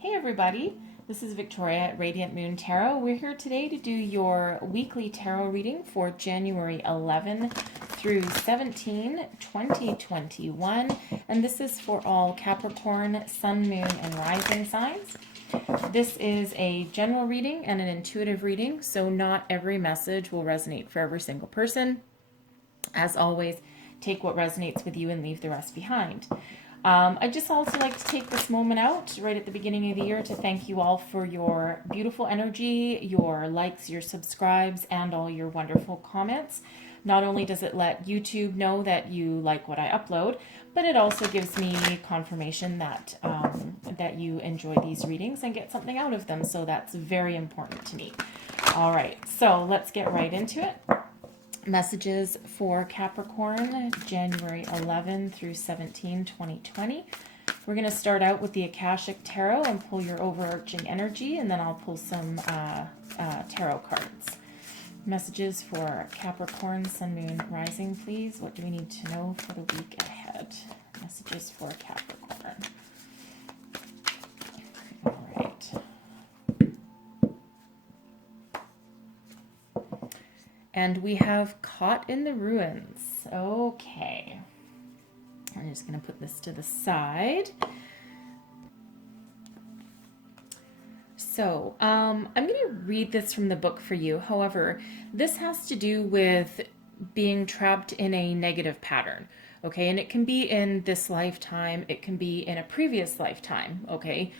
Hey everybody, this is Victoria at Radiant Moon Tarot. We're here today to do your weekly tarot reading for January 11 through 17, 2021. And this is for all Capricorn, Sun, Moon, and Rising signs. This is a general reading and an intuitive reading, so not every message will resonate for every single person. As always, take what resonates with you and leave the rest behind. I'd just also like to take this moment out right at the beginning of the year to thank you all for your beautiful energy, your likes, your subscribes, and all your wonderful comments. Not only does it let YouTube know that you like what I upload, but it also gives me confirmation that that you enjoy these readings and get something out of them. So that's very important to me. All right, so let's get right into it. Messages for Capricorn, January 11 through 17, 2020. We're going to start out with the Akashic Tarot and pull your overarching energy, and then I'll pull some tarot cards. Messages for Capricorn, Sun, Moon, Rising, please. What do we need to know for the week ahead? Messages for Capricorn. All right. And we have Caught in the Ruins. Okay. I'm just going to put this to the side. So, I'm going to read this from the book for you. However, this has to do with being trapped in a negative pattern. Okay, and it can be in this lifetime. It can be in a previous lifetime. Okay,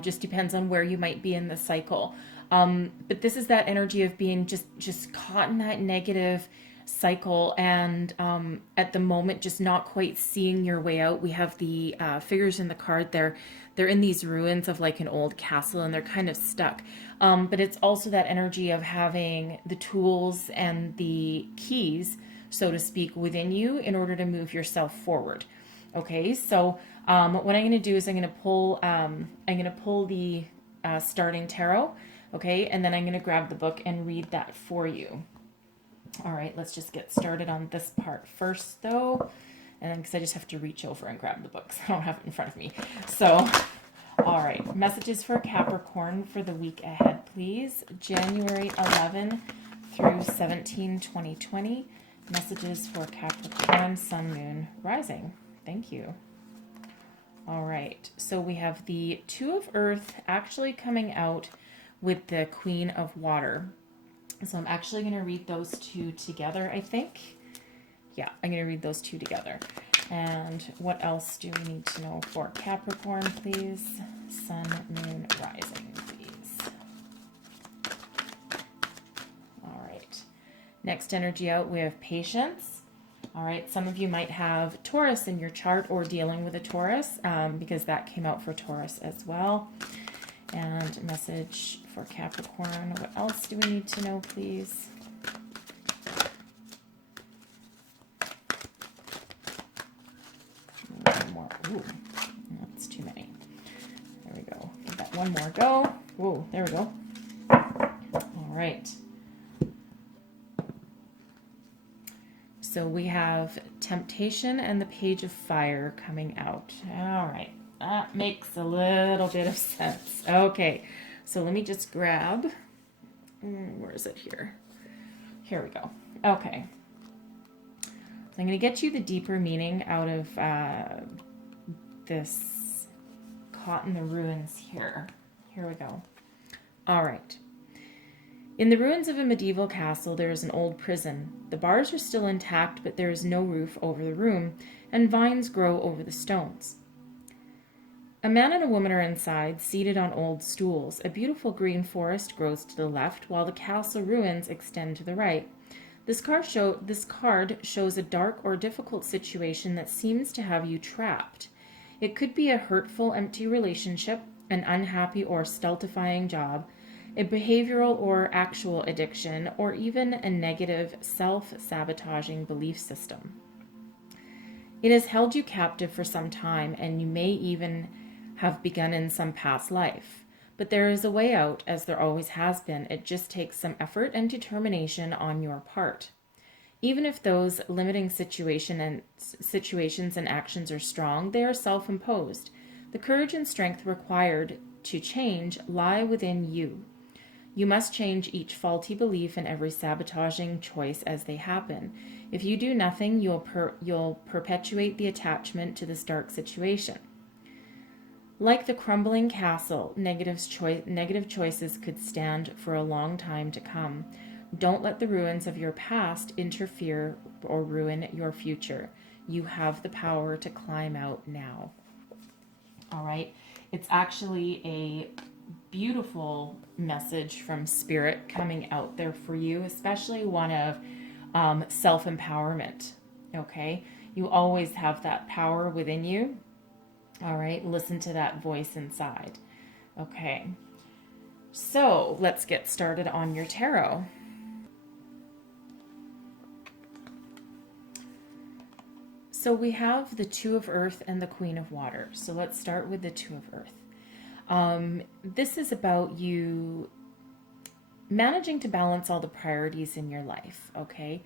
just depends on where you might be in the cycle. But this is that energy of being just caught in that negative cycle and at the moment just not quite seeing your way out. We have the figures in the card. They're in these ruins of like an old castle and they're kind of stuck. But it's also that energy of having the tools and the keys, so to speak, within you in order to move yourself forward. Okay, so what I'm going to do is I'm going to pull the starting tarot. Okay, and then I'm going to grab the book and read that for you. All right, let's just get started on this part first, though. And then, because I just have to reach over and grab the book, so I don't have it in front of me. So, all right, messages for Capricorn for the week ahead, please. January 11 through 17, 2020. Messages for Capricorn, Sun, Moon, Rising. Thank you. All right, so we have the Two of Earth actually coming out with the Queen of Water. So I'm actually going to read those two together, I think. Yeah, I'm going to read those two together. And what else do we need to know for Capricorn, please? Sun, Moon, Rising, please. All right. Next energy out, we have Patience. All right, some of you might have Taurus in your chart or dealing with a Taurus because that came out for Taurus as well. And message for Capricorn. What else do we need to know, please? One more. Ooh, that's too many. There we go. Give that one more go. Whoa, there we go. All right. So we have Temptation and the Page of Fire coming out. All right. That makes a little bit of sense. Okay, so let me just grab, where is it here? Here we go. Okay. So I'm going to get you the deeper meaning out of this Caught in the Ruins here. Here we go. All right. In the ruins of a medieval castle, there is an old prison. The bars are still intact, but there is no roof over the room, and vines grow over the stones. A man and a woman are inside, seated on old stools. A beautiful green forest grows to the left, while the castle ruins extend to the right. This card shows a dark or difficult situation that seems to have you trapped. It could be a hurtful, empty relationship, an unhappy or stultifying job, a behavioral or actual addiction, or even a negative, self-sabotaging belief system. It has held you captive for some time, and you may even have begun in some past life. But there is a way out, as there always has been. It just takes some effort and determination on your part. Even if those limiting situations and actions are strong, they are self-imposed. The courage and strength required to change lie within you. You must change each faulty belief and every sabotaging choice as they happen. If you do nothing, you'll perpetuate the attachment to this dark situation. Like the crumbling castle, negative choices could stand for a long time to come. Don't let the ruins of your past interfere or ruin your future. You have the power to climb out now. All right. It's actually a beautiful message from Spirit coming out there for you, especially one of self-empowerment. Okay. You always have that power within you. All right. Listen to that voice inside. Okay. So let's get started on your tarot. So we have the Two of Earth and the Queen of Water. So let's start with the Two of Earth. This is about you managing to balance all the priorities in your life, okay?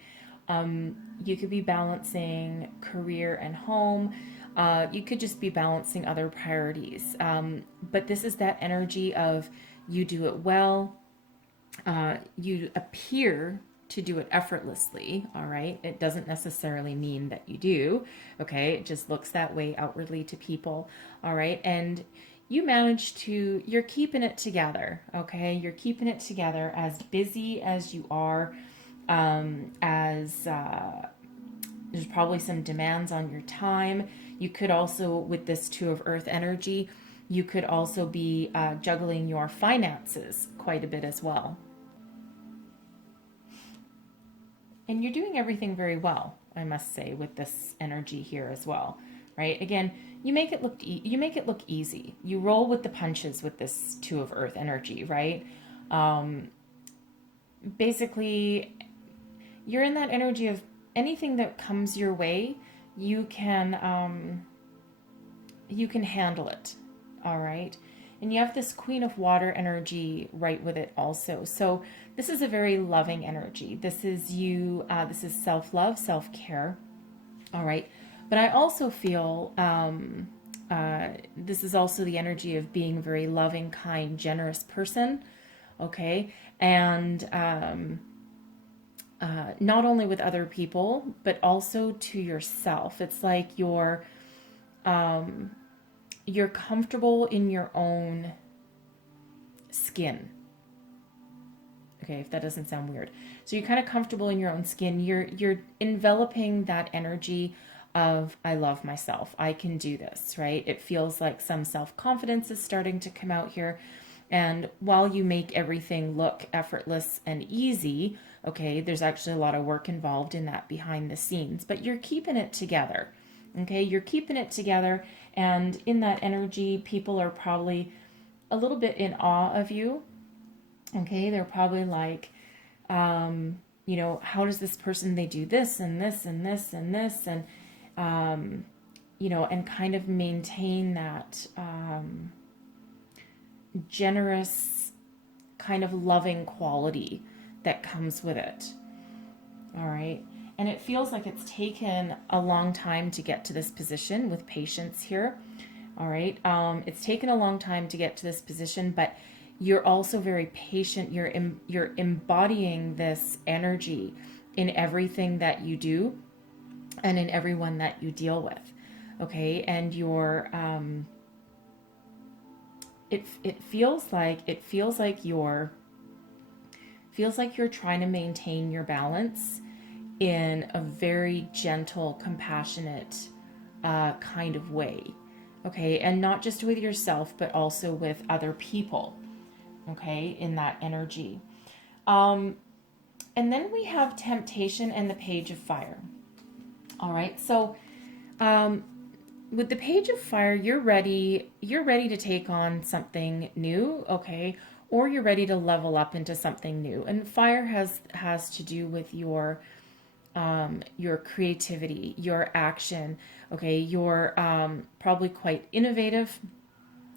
You could be balancing career and home. You could just be balancing other priorities. But this is that energy of you do it well. You appear to do it effortlessly, all right? It doesn't necessarily mean that you do, okay? It just looks that way outwardly to people, all right? And you manage to, you're keeping it together, okay? You're keeping it together as busy as you are, there's probably some demands on your time. You could also, with this Two of Earth energy, you could also be juggling your finances quite a bit as well. And you're doing everything very well, I must say, with this energy here as well, right? Again, you make it look easy. You roll with the punches with this Two of Earth energy, right? Basically, you're in that energy of anything that comes your way, you can handle it, all right? And you have this Queen of Water energy right with it also. So this is a very loving energy. This is you, this is self-love, self-care, all right? But I also feel this is also the energy of being a very loving, kind, generous person, okay? And not only with other people, but also to yourself. It's like you're comfortable in your own skin. Okay, if that doesn't sound weird. So you're kind of comfortable in your own skin. You're enveloping that energy of I love myself. I can do this, right? It feels like some self-confidence is starting to come out here. And while you make everything look effortless and easy, okay, there's actually a lot of work involved in that behind the scenes, but you're keeping it together. Okay, you're keeping it together, and in that energy, people are probably a little bit in awe of you. Okay, they're probably like, you know, how does this person, they do this and this and this and this, and, you know, and kind of maintain that generous, kind of loving quality that comes with it. All right. And it feels like it's taken a long time to get to this position with patience here. All right. It's taken a long time to get to this position, but you're also very patient. You're embodying this energy in everything that you do and in everyone that you deal with. Okay. And you're, it feels like you're trying to maintain your balance in a very gentle, compassionate kind of way, okay? And not just with yourself, but also with other people, okay, in that energy. And then we have Temptation and the Page of Fire. All right, so with the Page of Fire, you're ready to take on something new, okay? Or you're ready to level up into something new. And fire has to do with your creativity, your action, okay? You're probably quite innovative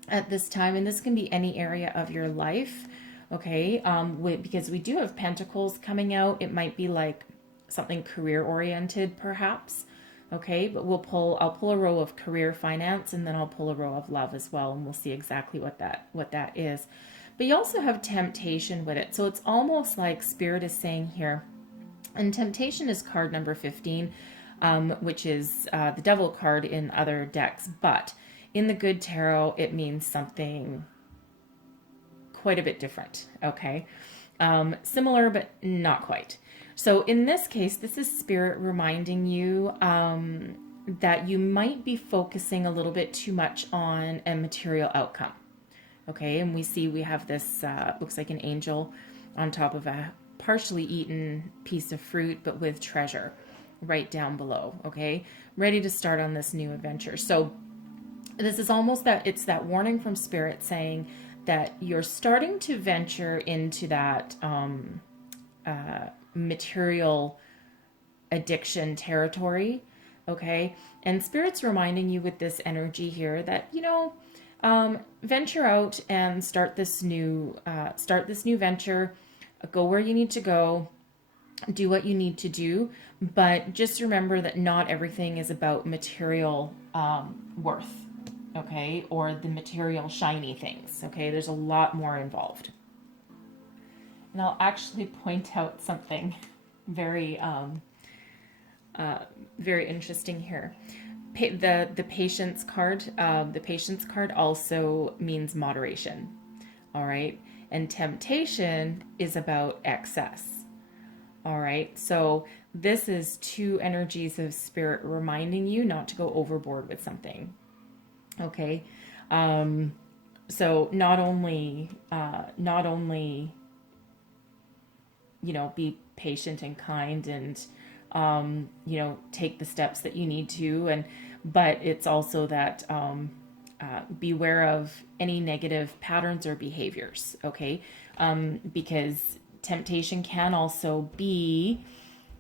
at this time, and this can be any area of your life, okay? Because we do have Pentacles coming out. It might be like something career-oriented, perhaps, Okay, but I'll pull a row of career, finance, and then I'll pull a row of love as well, and we'll see exactly what that is. But you also have temptation with it. So it's almost like Spirit is saying here, and temptation is card number 15, which is the devil card in other decks. But in the good tarot, it means something quite a bit different. Okay. Similar, but not quite. So in this case, this is Spirit reminding you that you might be focusing a little bit too much on a material outcome. Okay, and we have this, looks like an angel on top of a partially eaten piece of fruit, but with treasure right down below. Okay, ready to start on this new adventure. So this is almost that, it's that warning from Spirit saying that you're starting to venture into that material addiction territory. Okay, and Spirit's reminding you with this energy here that, venture out and start this new venture. Go where you need to go, do what you need to do, but just remember that not everything is about material worth, okay, or the material shiny things. Okay, there's a lot more involved. And I'll actually point out something very very interesting here. The patience card, also means moderation. All right, and temptation is about excess. All right, so this is two energies of Spirit reminding you not to go overboard with something. Okay, so not only be patient and kind and take the steps that you need to, but it's also that beware of any negative patterns or behaviors. Okay, because temptation can also be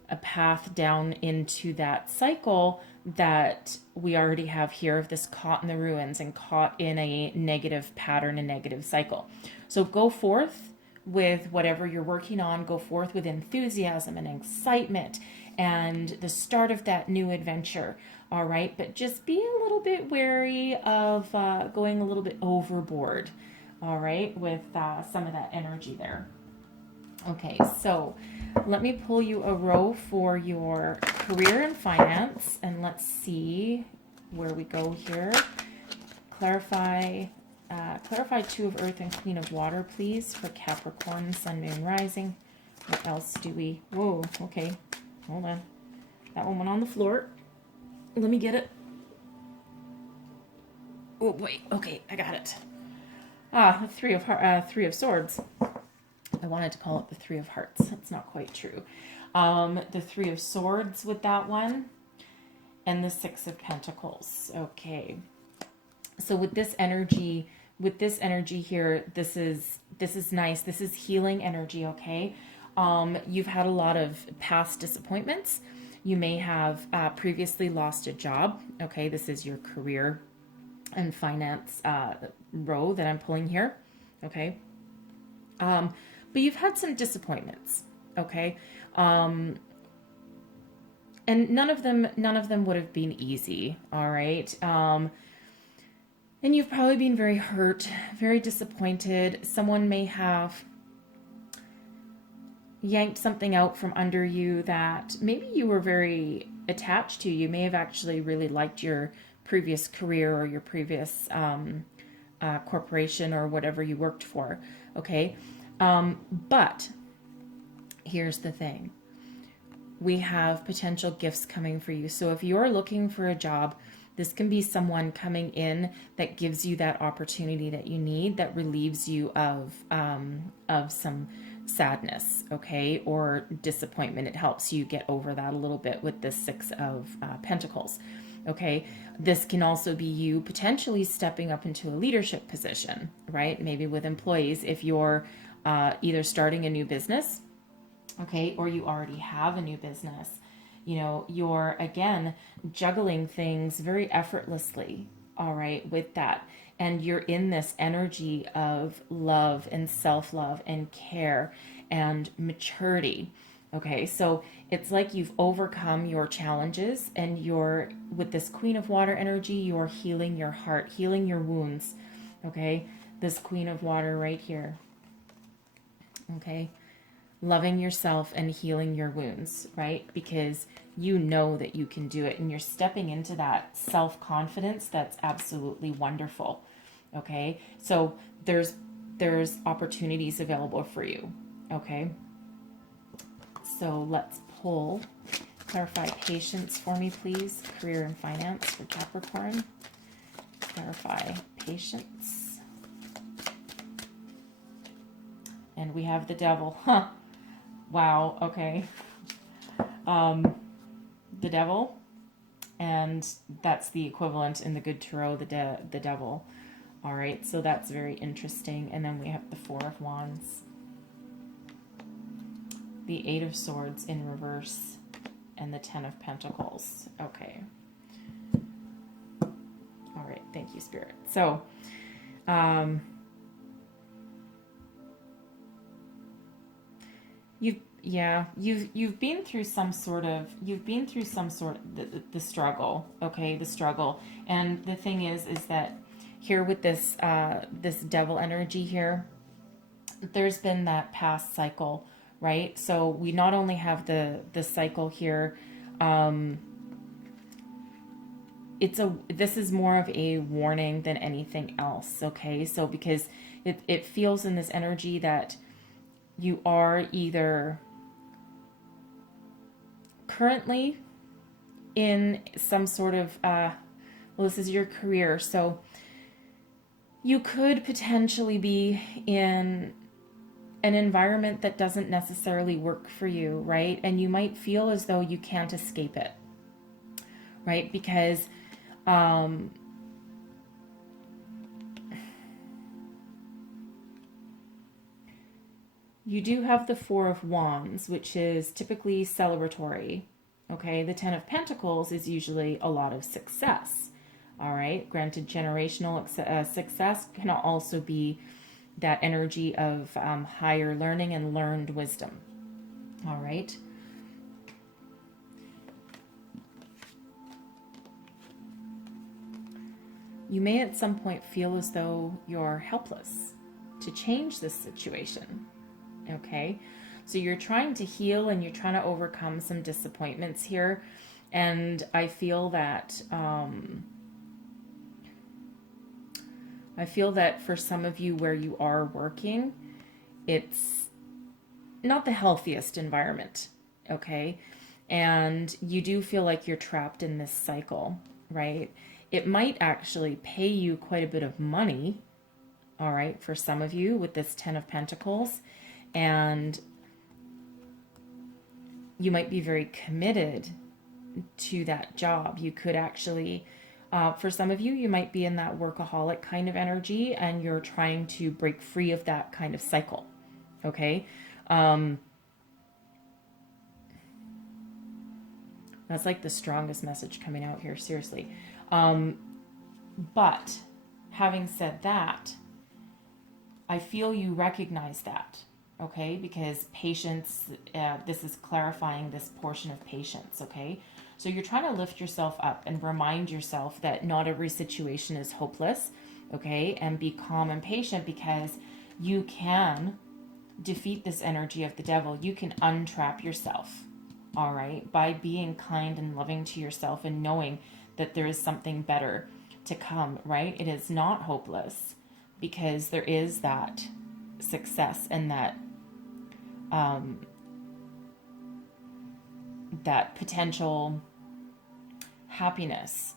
a path down into that cycle that we already have here of this caught in the ruins and caught in a negative pattern, a negative cycle. So go forth with whatever you're working on. Go forth with enthusiasm and excitement and the start of that new adventure. All right, but just be a little bit wary of going a little bit overboard. All right, with some of that energy there. Okay, so let me pull you a row for your career and finance, and let's see where we go here. Clarify Two of Earth and Queen of Water, please, for Capricorn, Sun, Moon, Rising. What else do we... Whoa, okay, hold on. That one went on the floor. Let me get it. Oh, wait, okay, I got it. Three of Swords. I wanted to call it the Three of Hearts. That's not quite true. The Three of Swords with that one, and the Six of Pentacles. Okay. So with this energy here, this is nice. This is healing energy. Okay. You've had a lot of past disappointments. You may have previously lost a job. Okay. This is your career and finance row that I'm pulling here. Okay. But you've had some disappointments, okay? And none of them would have been easy, all right? And you've probably been very hurt, very disappointed. Someone may have yanked something out from under you that maybe you were very attached to. You may have actually really liked your previous career or your previous corporation or whatever you worked for, okay? But here's the thing. We have potential gifts coming for you. So if you're looking for a job, this can be someone coming in that gives you that opportunity that you need, that relieves you of some sadness, okay, or disappointment. It helps you get over that a little bit with the Six of Pentacles, okay? This can also be you potentially stepping up into a leadership position, right? Maybe with employees, if you're either starting a new business, okay, or you already have a new business. You're, again, juggling things very effortlessly, all right, with that. And you're in this energy of love and self-love and care and maturity, Okay, so it's like you've overcome your challenges and you're, with this Queen of Water energy, you're healing your heart, healing your wounds. Okay, this Queen of Water right here. Okay, loving yourself and healing your wounds, right? Because you know that you can do it and you're stepping into that self-confidence that's absolutely wonderful. Okay, so there's opportunities available for you. Okay, so let's pull, clarify patience for me, please. Career and finance for Capricorn. Clarify patience. And we have the devil. Huh. Wow. Okay. The devil. And that's the equivalent in the good tarot, the devil. All right. So that's very interesting. And then we have the Four of Wands. The Eight of Swords in reverse, and the Ten of Pentacles. Okay. All right. Thank you, Spirit. So, you've been through some sort of the struggle. Okay, the struggle. And the thing is that here with this this devil energy here, there's been that past cycle, right? So we not only have the cycle here, this is more of a warning than anything else, okay? So because it feels in this energy that you are either currently in some sort of well, this is your career, so you could potentially be in an environment that doesn't necessarily work for you, right? And you might feel as though you can't escape it, right? Because you do have the Four of Wands, which is typically celebratory. Okay, the Ten of Pentacles is usually a lot of success. All right, granted, generational success can also be that energy of higher learning and learned wisdom. All right. You may at some point feel as though you're helpless to change this situation. Okay, so you're trying to heal and you're trying to overcome some disappointments here, and I feel that for some of you where you are working, it's not the healthiest environment. Okay, and you do feel like you're trapped in this cycle, right? It might actually pay you quite a bit of money, all right, for some of you with this Ten of Pentacles. And you might be very committed to that job. You could actually, for some of you, you might be in that workaholic kind of energy and you're trying to break free of that kind of cycle. Okay. That's like the strongest message coming out here, seriously. But having said that, I feel you recognize that. Okay, because patience, this is clarifying this portion of patience, okay? So you're trying to lift yourself up and remind yourself that not every situation is hopeless, okay? And be calm and patient because you can defeat this energy of the devil. You can untrap yourself, all right? By being kind and loving to yourself and knowing that there is something better to come, right? It is not hopeless because there is that success and that that potential happiness.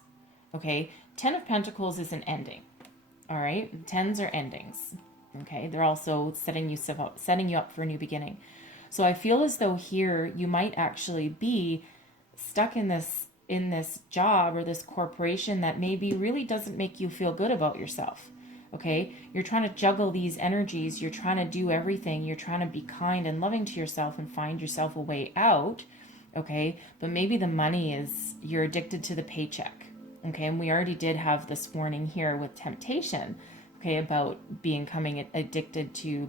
Okay, Ten of Pentacles is an ending. All right, tens are endings. Okay, they're also setting you up for a new beginning. So I feel as though here you might actually be stuck in this job or this corporation that maybe really doesn't make you feel good about yourself. Okay, you're trying to juggle these energies, you're trying to do everything, you're trying to be kind and loving to yourself and find yourself a way out, okay, but maybe the money is, you're addicted to the paycheck, okay, and we already did have this warning here with temptation, okay, about becoming addicted to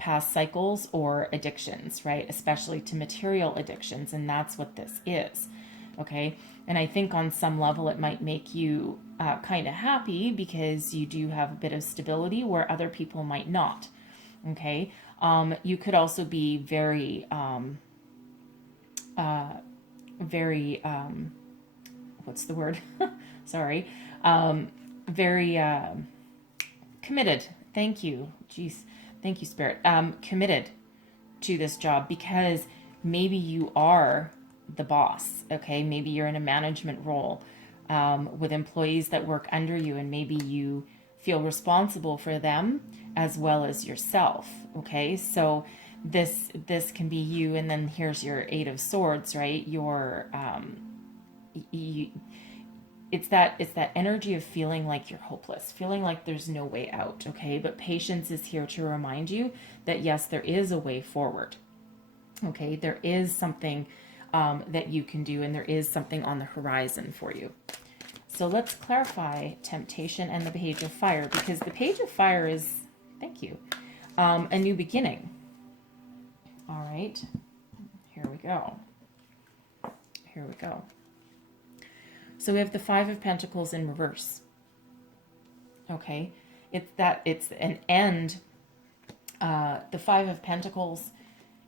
past cycles or addictions, right? Especially to material addictions. And that's what this is. Okay. And I think on some level it might make you kind of happy because you do have a bit of stability where other people might not. Okay. You could also be very, very, what's the word? Sorry. Very committed. Thank you. Jeez. Thank you, Spirit. Committed to this job because maybe you are the boss. Okay. Maybe you're in a management role with employees that work under you, and maybe you feel responsible for them as well as yourself. Okay. So this can be you. And then here's your Eight of Swords, right? It's that energy of feeling like you're hopeless, feeling like there's no way out, okay? But patience is here to remind you that yes, there is a way forward, okay? There is something that you can do, and there is something on the horizon for you. So let's clarify temptation and the Page of Fire, because the Page of Fire is, thank you, a new beginning. All right, here we go. Here we go. So we have the Five of Pentacles in reverse. Okay, it's an end. The Five of Pentacles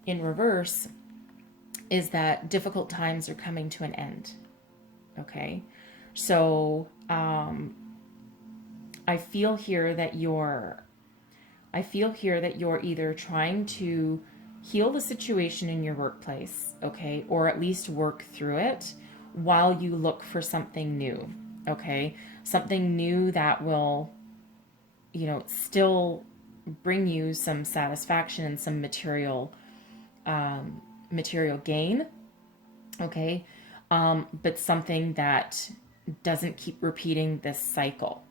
in reverse is that difficult times are coming to an end. Okay, so I feel here that you're either trying to heal the situation in your workplace, okay, or at least work through it while you look for something new, okay? Something new that will, still bring you some satisfaction and some material gain, okay? But something that doesn't keep repeating this cycle,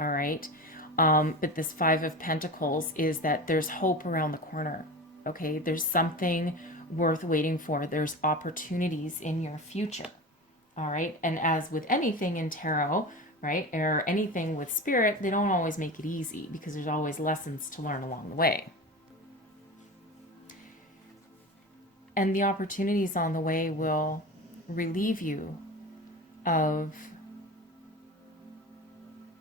all right? But this Five of Pentacles is that there's hope around the corner, okay? There's something worth waiting for. There's opportunities in your future. All right. And as with anything in tarot, right, or anything with spirit, they don't always make it easy because there's always lessons to learn along the way. And the opportunities on the way will relieve you of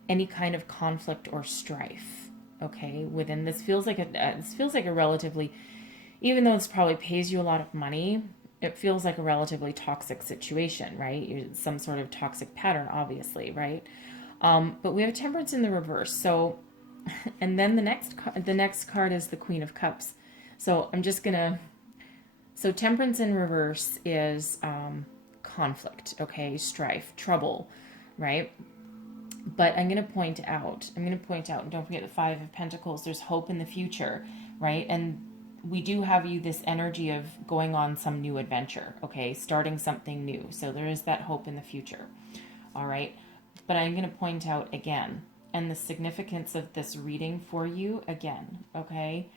any kind of conflict or strife. Okay. Within this feels like a relatively, even though this probably pays you a lot of money, it feels like a relatively toxic situation, right? Some sort of toxic pattern, obviously, right? But we have Temperance in the reverse. So, and then the next card is the Queen of Cups. So so Temperance in reverse is conflict, okay? Strife, trouble, right? But I'm going to point out, and don't forget the Five of Pentacles, there's hope in the future, right? And we do have you this energy of going on some new adventure, okay? Starting something new. So there is that hope in the future, all right? But I'm going to point out again, and the significance of this reading for you again, okay?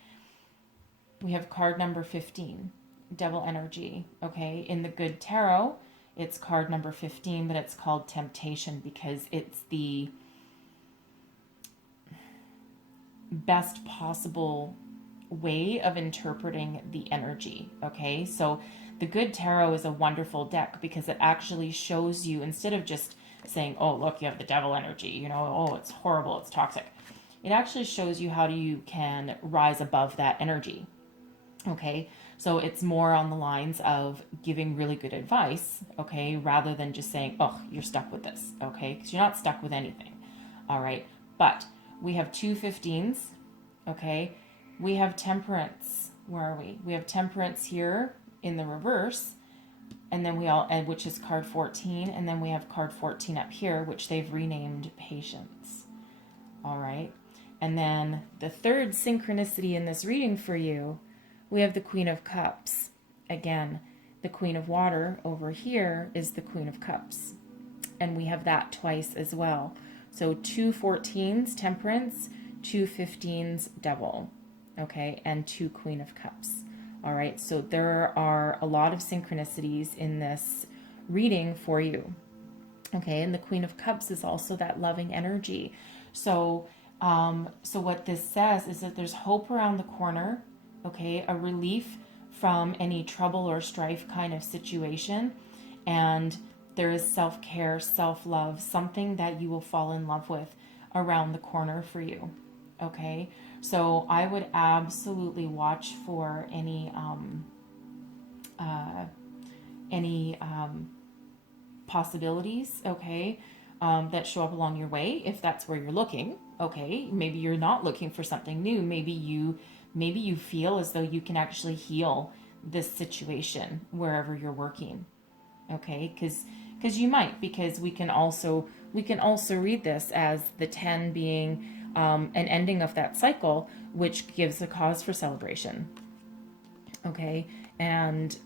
We have card number 15, Devil Energy, okay? In the Good Tarot, it's card number 15, but it's called Temptation because it's the best possible way of interpreting the energy, okay? So the Good Tarot is a wonderful deck because it actually shows you, instead of just saying, oh, look, you have the devil energy, oh, it's horrible, it's toxic. It actually shows you how you can rise above that energy, okay? So it's more on the lines of giving really good advice, okay, rather than just saying, oh, you're stuck with this, okay? Because you're not stuck with anything, all right? But we have two 15s, okay? We have Temperance. Where are we? We have Temperance here in the reverse, and then which is card 14, and then we have card 14 up here, which they've renamed Patience. All right. And then the third synchronicity in this reading for you, we have the Queen of Cups. Again, the Queen of Water over here is the Queen of Cups. And we have that twice as well. So two 14s, Temperance, two 15s, Devil. Okay, and two Queen of Cups. All right, so there are a lot of synchronicities in this reading for you. Okay, and the Queen of Cups is also that loving energy. So what this says is that there's hope around the corner. okay? A relief from any trouble or strife kind of situation. And there is self-care, self-love, something that you will fall in love with around the corner for you, okay? So I would absolutely watch for any possibilities, okay, that show up along your way if that's where you're looking, okay? Maybe you're not looking for something new. Maybe you feel as though you can actually heal this situation wherever you're working, okay? Because you might, because we can also read this as the 10 being an ending of that cycle, which gives a cause for celebration, okay, and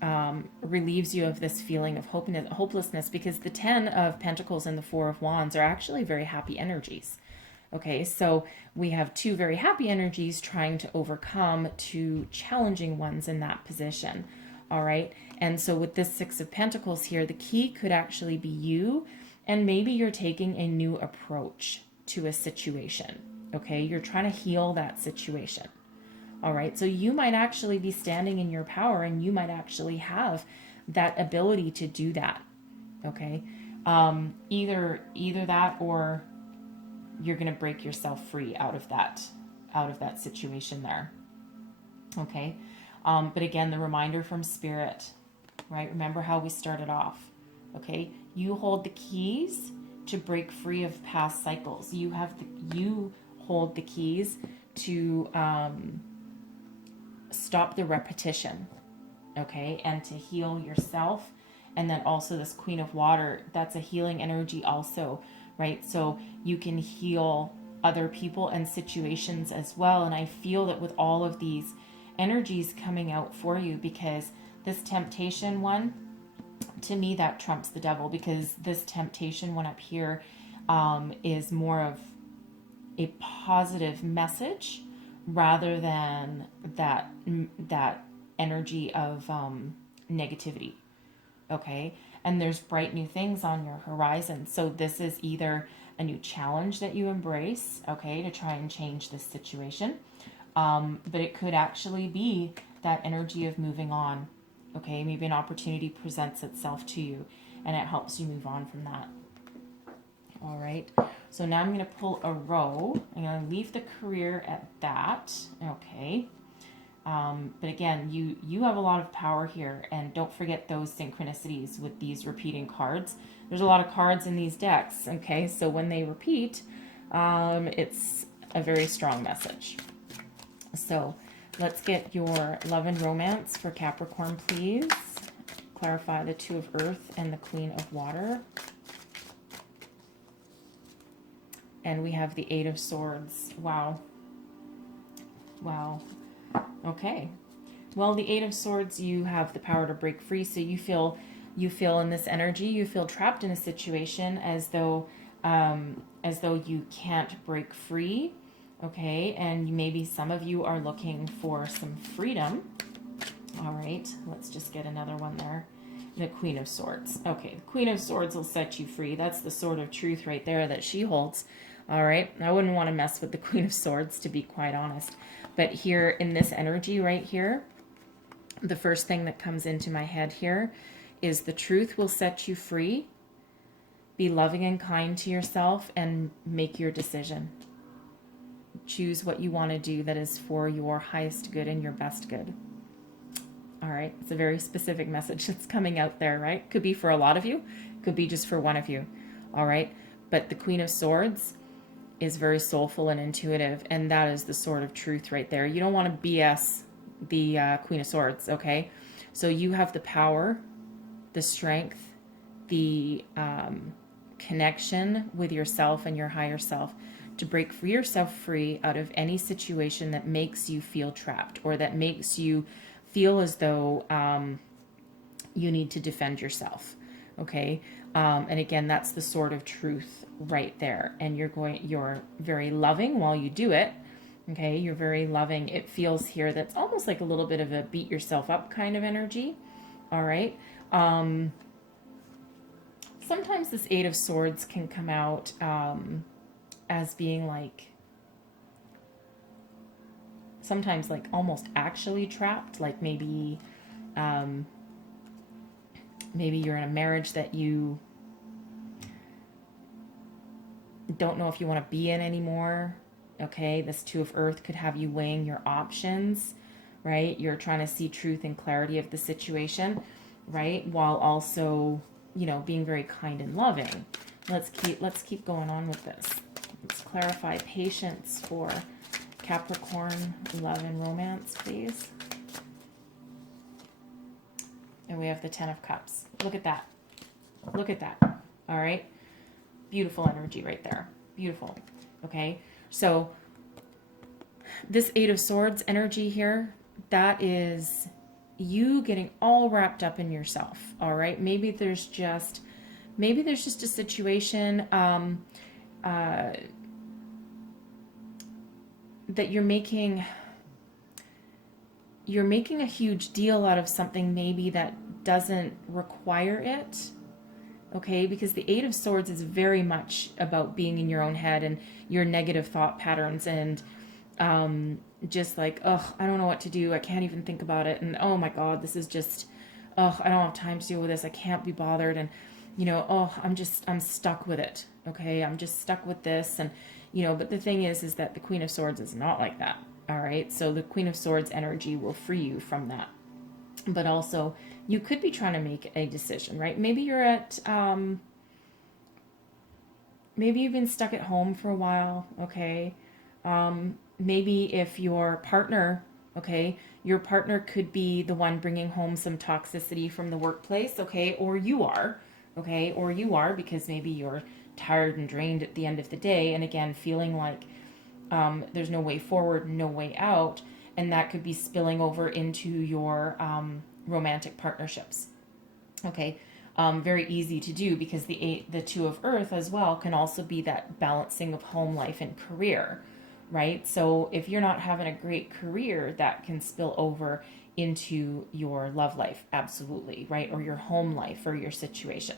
relieves you of this feeling of hopelessness, because the 10 of Pentacles and the 4 of Wands are actually very happy energies. Okay, so we have two very happy energies trying to overcome two challenging ones in that position. All right, and so with this 6 of Pentacles here, the key could actually be you, and maybe you're taking a new approach to a situation. Okay, you're trying to heal that situation. All right, so you might actually be standing in your power, and you might actually have that ability to do that. Okay, either that, or you're going to break yourself free out of that situation there. Okay, but again, the reminder from Spirit, right? Remember how we started off. Okay, you hold the keys to break free of past cycles. You hold the keys to stop the repetition, okay, and to heal yourself. And then also this Queen of Water, that's a healing energy also, right? So you can heal other people and situations as well. And I feel that with all of these energies coming out for you, because this temptation one, to me, that trumps the devil, because this temptation one up here is more of a positive message rather than that energy of negativity. Okay, and there's bright new things on your horizon. So this is either a new challenge that you embrace, okay, to try and change this situation, but it could actually be that energy of moving on. Okay, maybe an opportunity presents itself to you and it helps you move on from that. All right, so now I'm going to pull a row. I'm going to leave the career at that. Okay, but again, you have a lot of power here, and don't forget those synchronicities with these repeating cards. There's a lot of cards in these decks, okay, so when they repeat, it's a very strong message. So let's get your love and romance for Capricorn, please. Clarify the 2 of Earth and the Queen of Water. And we have the 8 of Swords. Wow. Okay. Well, the 8 of Swords, you have the power to break free. So you feel in this energy, you feel trapped in a situation as though you can't break free. Okay. And maybe some of you are looking for some freedom. All right. Let's just get another one there. The Queen of Swords. Okay. The Queen of Swords will set you free. That's the sword of truth right there that she holds. All right. I wouldn't want to mess with the Queen of Swords, to be quite honest. But here in this energy right here, the first thing that comes into my head here is the truth will set you free. Be loving and kind to yourself and make your decision. Choose what you want to do that is for your highest good and your best good. All right. It's a very specific message that's coming out there, right? Could be for a lot of you. Could be just for one of you. All right. But the Queen of Swords is very soulful and intuitive, and that is the sword of truth right there. You don't want to BS the Queen of Swords, okay? So you have the power, the strength, the connection with yourself and your higher self to break yourself free out of any situation that makes you feel trapped, or that makes you feel as though you need to defend yourself, okay? And again, that's the sword of truth right there. And you're very loving while you do it. Okay. You're very loving. It feels here that's almost like a little bit of a beat yourself up kind of energy. All right. Sometimes this 8 of Swords can come out as being like sometimes like almost actually trapped, like maybe maybe you're in a marriage that you don't know if you want to be in anymore. Okay, this Two of Earth could have you weighing your options, right? You're trying to see truth and clarity of the situation, right? While also, you know, being very kind and loving. Let's keep going on with this. Let's clarify patience for Capricorn, love and romance, please. And we have the Ten of Cups. Look at that. Look at that. All right. Beautiful energy right there. Beautiful. Okay. So this Eight of Swords energy here, that is you getting all wrapped up in yourself. All right. Maybe there's just a situation that you're making a huge deal out of something maybe that doesn't require it. Okay, because the Eight of Swords is very much about being in your own head and your negative thought patterns and just like, oh, I don't know what to do. I can't even think about it. And oh my God, this is just, oh, I don't have time to deal with this. I can't be bothered. And, you know, oh, I'm stuck with it. Okay, I'm just stuck with this. And, you know, but the thing is that the Queen of Swords is not like that. All right, so the Queen of Swords energy will free you from that. But also, you could be trying to make a decision, right? Maybe you're at, maybe you've been stuck at home for a while, okay? Maybe if your partner, okay, your partner could be the one bringing home some toxicity from the workplace, okay? Or you are, okay? Or you are because maybe you're tired and drained at the end of the day. And again, feeling like there's no way forward, no way out. And that could be spilling over into your romantic partnerships. Okay, very easy to do because the Two of Earth as well can also be that balancing of home life and career, right? So if you're not having a great career, that can spill over into your love life, absolutely, right? Or your home life or your situation.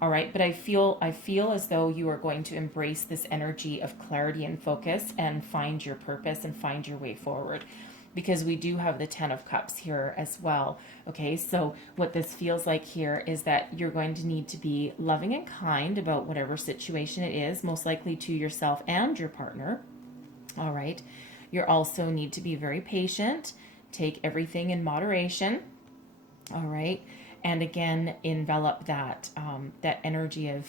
All right, but I feel as though you are going to embrace this energy of clarity and focus and find your purpose and find your way forward, because we do have the Ten of Cups here as well. Okay, so what this feels like here is that you're going to need to be loving and kind about whatever situation it is, most likely to yourself and your partner. All right, you also need to be very patient, take everything in moderation. All right. And again, envelop that that energy of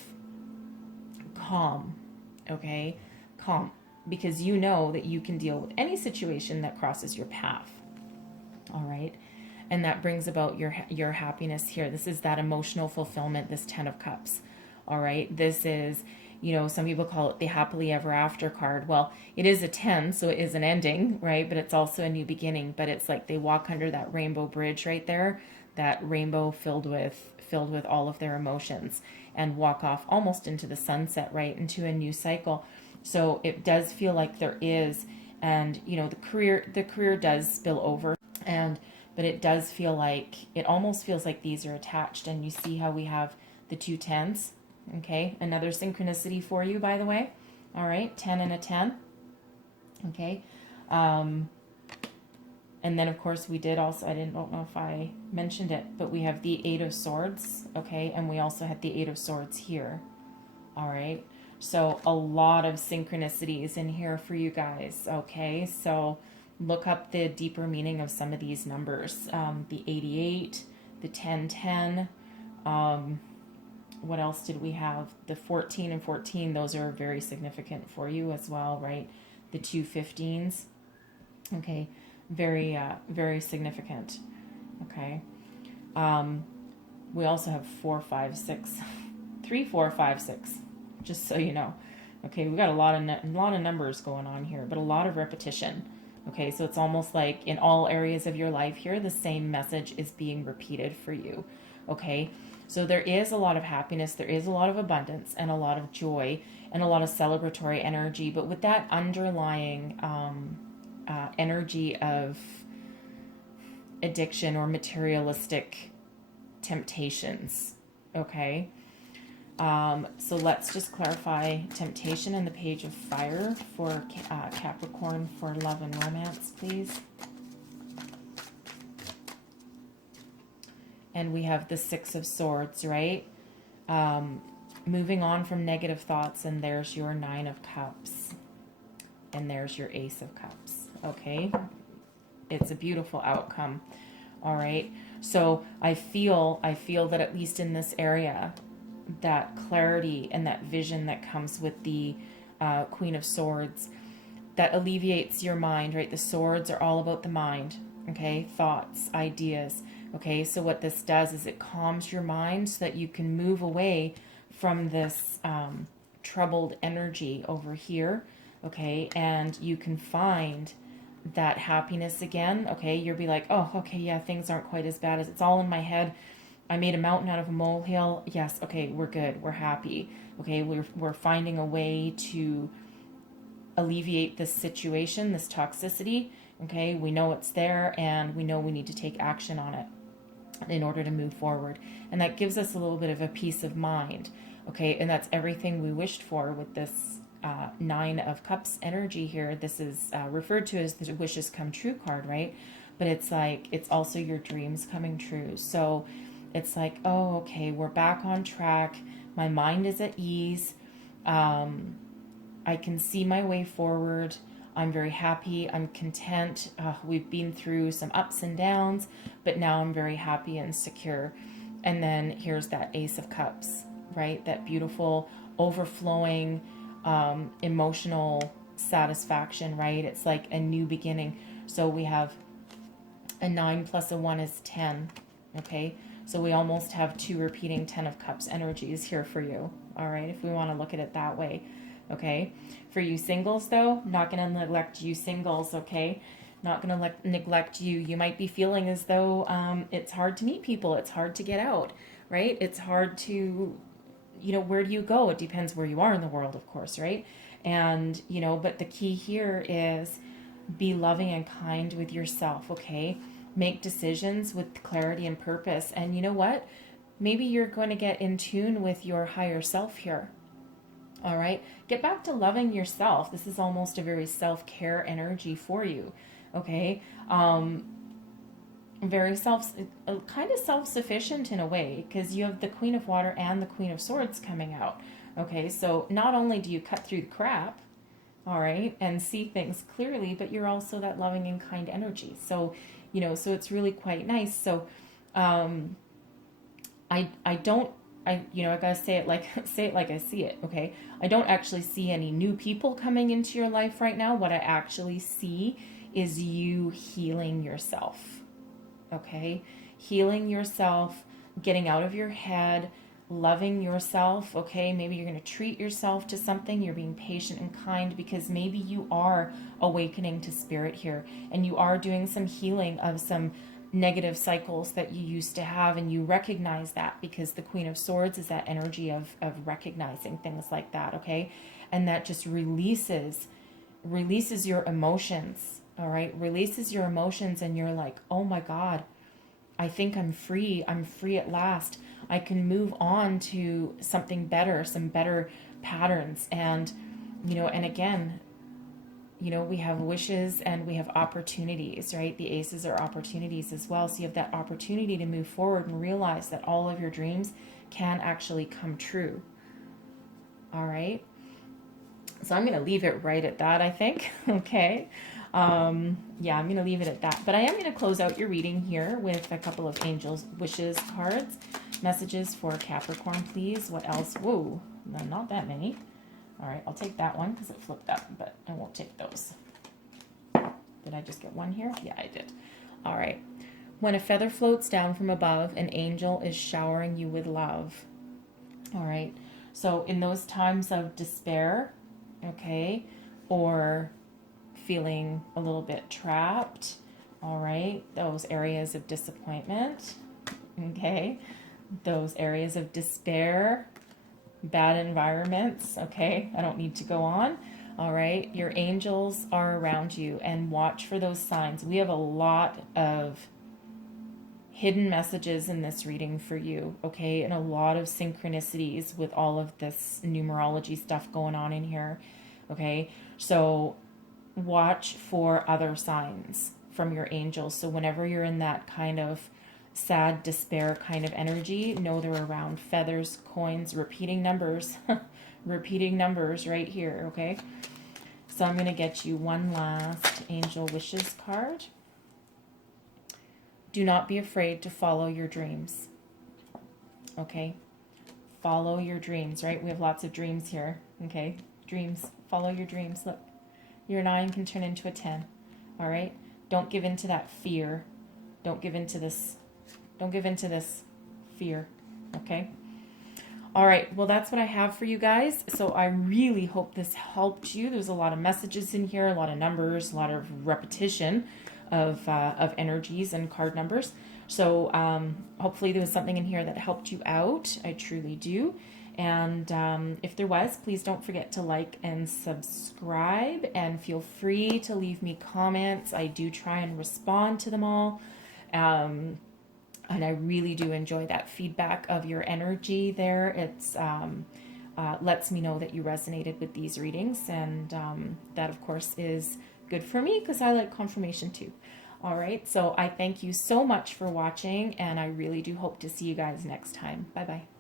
calm, okay? Calm, because you know that you can deal with any situation that crosses your path, all right? And that brings about your happiness here. This is that emotional fulfillment, this Ten of Cups, all right? This is, you know, some people call it the happily ever after card. Well, it is a 10, so it is an ending, right? But it's also a new beginning. But it's like they walk under that rainbow bridge right there, that rainbow filled with all of their emotions, and walk off almost into the sunset, right, into a new cycle. So it does feel like there is, and you know, the career does spill over, but it does feel like, it almost feels like these are attached. And you see how we have the two tens, okay? Another synchronicity for you, by the way. All right, 10 and a 10, okay? And then, of course, we did also, I don't know if I mentioned it, but we have the Eight of Swords, okay? And we also had the Eight of Swords here, all right? So a lot of synchronicities in here for you guys, okay? So look up the deeper meaning of some of these numbers. The 88, the 1010, what else did we have? The 14 and 14, those are very significant for you as well, right? The two 15s, okay? Very, very significant. Okay. We also have 4, 5, 6, 3, 4, 5, 6. Just so you know. Okay, we got a lot of numbers going on here, but a lot of repetition. Okay, so it's almost like in all areas of your life here, the same message is being repeated for you. Okay, so there is a lot of happiness, there is a lot of abundance, and a lot of joy, and a lot of celebratory energy. But with that underlying energy of addiction or materialistic temptations, okay? So let's just clarify temptation and the Page of Fire for Capricorn for love and romance, please. And we have the Six of Swords, right? Moving on from negative thoughts, and there's your Nine of Cups. And there's your Ace of Cups, okay? It's a beautiful outcome, all right? So I feel that at least in this area, that clarity and that vision that comes with the Queen of Swords, that alleviates your mind, right? The swords are all about the mind, okay? Thoughts, ideas, okay? So what this does is it calms your mind so that you can move away from this troubled energy over here, okay? And you can find that happiness again, okay? You'll be like, oh, okay, yeah, things aren't quite as bad as it's all in my head. I made a mountain out of a molehill. Yes, okay, we're good. We're happy. Okay, we're finding a way to alleviate this situation, this toxicity. Okay, we know it's there and we know we need to take action on it in order to move forward. And that gives us a little bit of a peace of mind. Okay, and that's everything we wished for with this Nine of Cups energy here. This is referred to as the wishes come true card, right? But it's like, it's also your dreams coming true. So it's like, oh, okay, we're back on track. My mind is at ease. I can see my way forward. I'm very happy. I'm content. We've been through some ups and downs, but now I'm very happy and secure. And then here's that Ace of Cups, right? That beautiful, overflowing, emotional satisfaction, right? It's like a new beginning. So we have a 9 plus a 1 is 10, okay? So we almost have two repeating 10 of Cups energies here for you, all right, if we want to look at it that way, okay? For you singles, though, not going to neglect you singles, okay? Not going to neglect you. You might be feeling as though it's hard to meet people. It's hard to get out, right? It's hard to, where do you go? It depends where you are in the world, of course, right? And, but the key here is be loving and kind with yourself, okay? Make decisions with clarity and purpose. And you know what? Maybe you're going to get in tune with your higher self here. All right? Get back to loving yourself. This is almost a very self-care energy for you. Okay? Very kind of self-sufficient in a way, because you have the Queen of Water and the Queen of Swords coming out. Okay? So not only do you cut through the crap, all right, and see things clearly, but you're also that loving and kind energy. So, so it's really quite nice. So, I gotta say it like I see it. Okay. I don't actually see any new people coming into your life right now. What I actually see is you healing yourself. Okay. Healing yourself, getting out of your head, loving yourself. Okay. Maybe you're going to treat yourself to something. You're being patient and kind because maybe you are awakening to spirit here and you are doing some healing of some negative cycles that you used to have, and you recognize that because the Queen of Swords is that energy of recognizing things like that, okay? And that just releases your emotions, all right? Releases your emotions, and you're like, oh my God, I think I'm free at last. I can move on to something better, some better patterns. And, and again, we have wishes and we have opportunities, right? The aces are opportunities as well. So you have that opportunity to move forward and realize that all of your dreams can actually come true. All right. So I'm going to leave it right at that, I think. Okay. Yeah, I'm going to leave it at that. But I am going to close out your reading here with a couple of angels' wishes cards. Messages for Capricorn, please. What else? Whoa, no, not that many. All right, I'll take that one because it flipped up, but I won't take those. Did I just get one here? Yeah, I did. All right. When a feather floats down from above, an angel is showering you with love. All right. So in those times of despair, okay, or feeling a little bit trapped, all right, those areas of disappointment, okay, those areas of despair, bad environments, okay, I don't need to go on, all right, your angels are around you, and watch for those signs. We have a lot of hidden messages in this reading for you, okay? And a lot of synchronicities with all of this numerology stuff going on in here, okay? So watch for other signs from your angels. So whenever you're in that kind of sad despair kind of energy, know they're around. Feathers, coins, repeating numbers, repeating numbers right here, okay? So I'm going to get you one last angel wishes card. Do not be afraid to follow your dreams. Okay? Follow your dreams, right? We have lots of dreams here. Okay? Dreams. Follow your dreams. Look. Your 9 can turn into a 10. All right? Don't give in to that fear. Don't give in to this. Don't give in to this fear. Okay? All right. Well, that's what I have for you guys. So I really hope this helped you. There's a lot of messages in here, a lot of numbers, a lot of repetition of energies and card numbers. So hopefully there was something in here that helped you out. I truly do. And if there was, please don't forget to like and subscribe, and feel free to leave me comments. I do try and respond to them all. And I really do enjoy that feedback of your energy there. It's lets me know that you resonated with these readings, and that of course is good for me because I like confirmation too. All right, so I thank you so much for watching, and I really do hope to see you guys next time. Bye bye.